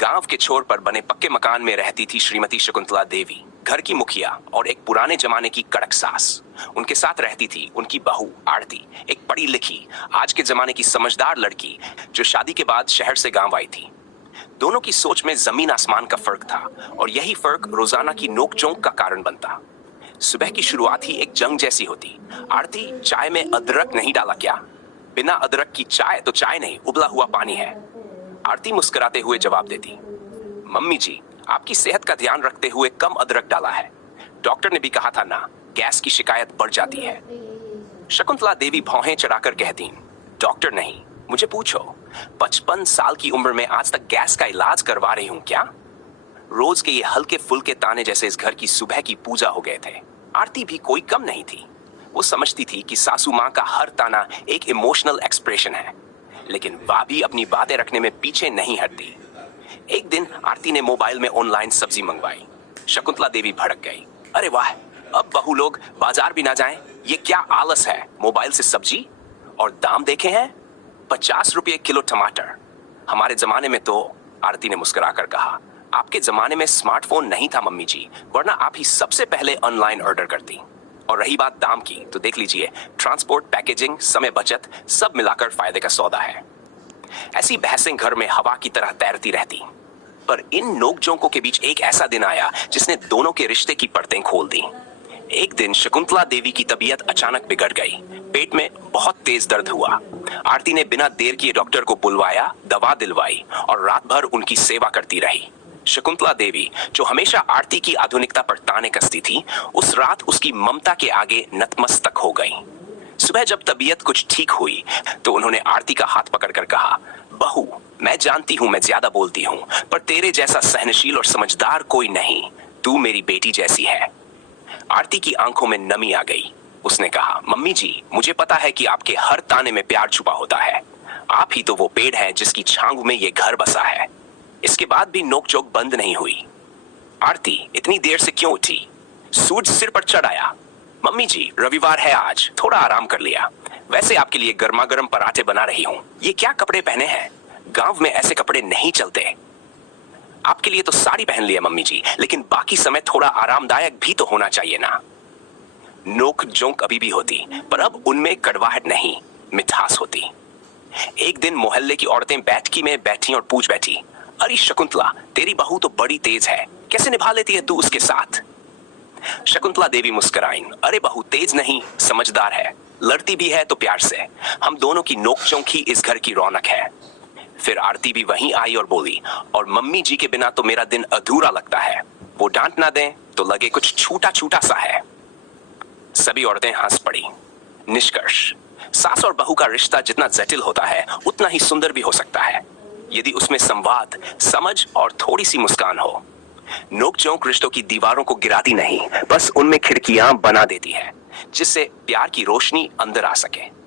गांव के छोर पर बने पक्के मकान में रहती थी श्रीमती शकुंतला देवी, घर की मुखिया और एक पुराने जमाने की कड़क सास। उनके साथ रहती थी उनकी बहू आरती, एक पढ़ी लिखी आज के जमाने की समझदार लड़की जो शादी के बाद शहर से गांव आई थी। दोनों की सोच में जमीन आसमान का फर्क था और यही फर्क रोजाना की नोकझोंक का कारण बनता। सुबह की शुरुआत ही एक जंग जैसी होती। आरती, चाय में अदरक नहीं डाला क्या? बिना अदरक की चाय तो चाय नहीं, उबला हुआ पानी है। आरती मुस्कुराते हुए जवाब देती, मम्मी जी, आपकी सेहत का ध्यान रखते हुए कम अदरक डाला है। डॉक्टर ने भी कहा था ना, गैस की शिकायत बढ़ जाती है। शकुंतला देवी भौहें चढ़ाकर कहती, डॉक्टर नहीं, मुझे पूछो, 55 साल की उम्र में आज तक गैस का इलाज करवा रही हूं क्या? रोज के ये हल्के फुल्के ताने जैसे इस घर की सुबह की पूजा हो गए थे। आरती भी कोई कम नहीं थी। वो समझती थी कि सासू माँ का हर ताना एक इमोशनल एक्सप्रेशन है, लेकिन वह भी अपनी बातें रखने में पीछे नहीं हटती। एक दिन आरती ने मोबाइल में ऑनलाइन सब्जी मंगवाई। शकुंतला देवी भड़क गई, अरे वाह, अब बहू लोग बाजार भी ना जाएं, ये क्या आलस है, मोबाइल से सब्जी? और दाम देखे हैं, 50 रुपये किलो टमाटर। हमारे जमाने में तो, आरती ने मुस्कुराकर कहा, आपके जमाने में स्मार्टफोन नहीं था मम्मी जी, वरना आप ही सबसे पहले ऑनलाइन ऑर्डर करती। और रही बात दाम की, तो देख लीजिए, ट्रांसपोर्ट, पैकेजिंग, समय बचत, सब मिलाकर फायदे का सौदा है। ऐसी बहसें घर में हवा की तरह तैरती रहती। पर इन नोकझोंकों के बीच एक ऐसा दिन आया जिसने दोनों के रिश्ते की परतें खोल दी। एक दिन शकुंतला देवी की तबीयत अचानक बिगड़ गई। पेट में बहुत तेज दर्द हुआ। आरती ने बिना देर किए डॉक्टर को बुलवाया, दवा दिलवाई और रात भर उनकी सेवा करती रही। शकुंतला देवी, जो हमेशा आरती की आधुनिकता पर ताने कसती थी, उस रात उसकी ममता के आगे नतमस्तक हो गई। सुबह जब तबीयत कुछ ठीक हुई तो उन्होंने आरती का हाथ पकड़कर कहा, बहू, मैं जानती हूं मैं ज्यादा बोलती हूं, पर तेरे जैसा सहनशील और समझदार कोई नहीं। तू मेरी बेटी जैसी है। आरती की आंखों में नमी आ गई। उसने कहा, मम्मी जी, मुझे पता है कि आपके हर ताने में प्यार छुपा होता है। आप ही तो वो पेड़ हैं जिसकी छांव में ये घर बसा है। इसके बाद भी नोकझोंक बंद नहीं हुई। आरती, इतनी देर से क्यों उठी? सूरज सिर पर चढ़ आया। मम्मी जी, रविवार है आज, थोड़ा आराम कर लिया। वैसे आपके लिए गर्मा गर्म पराठे बना रही हूँ। ये क्या कपड़े पहने हैं? गांव में ऐसे कपड़े नहीं चलते। आपके लिए तो साड़ी पहन लिया मम्मी जी, लेकिन बाकी समय थोड़ा आरामदायक भी तो होना चाहिए ना। नोक-झोंक अभी भी होती, पर अब उनमें कड़वाहट नहीं, मिठास होती। एक दिन मोहल्ले की औरतें बैठकी में बैठी और पूछ बैठी, अरे शकुंतला, तेरी बहू तो बड़ी तेज है, कैसे निभा लेती है तू उसके साथ? शकुंतला देवी मुस्कुराई, अरे बहू तेज नहीं, समझदार है, लड़ती भी है तो प्यार से। हम दोनों की नोक-झोंक ही इस घर की रौनक है। फिर आरती भी वहीं आई और बोली, और मम्मी जी के बिना तो मेरा दिन अधूरा लगता है। वो डांट ना दें तो लगे कुछ छूटा छूटा सा है। सभी औरतें हंस पड़ी। निष्कर्ष, सास और बहू का रिश्ता जितना जटिल होता है उतना ही सुंदर भी हो सकता है, यदि उसमें संवाद, समझ और थोड़ी सी मुस्कान हो। नोक-झोंक रिश्तों की दीवारों को गिराती नहीं, बस उनमें खिड़कियां बना देती है, जिससे प्यार की रोशनी अंदर आ सके।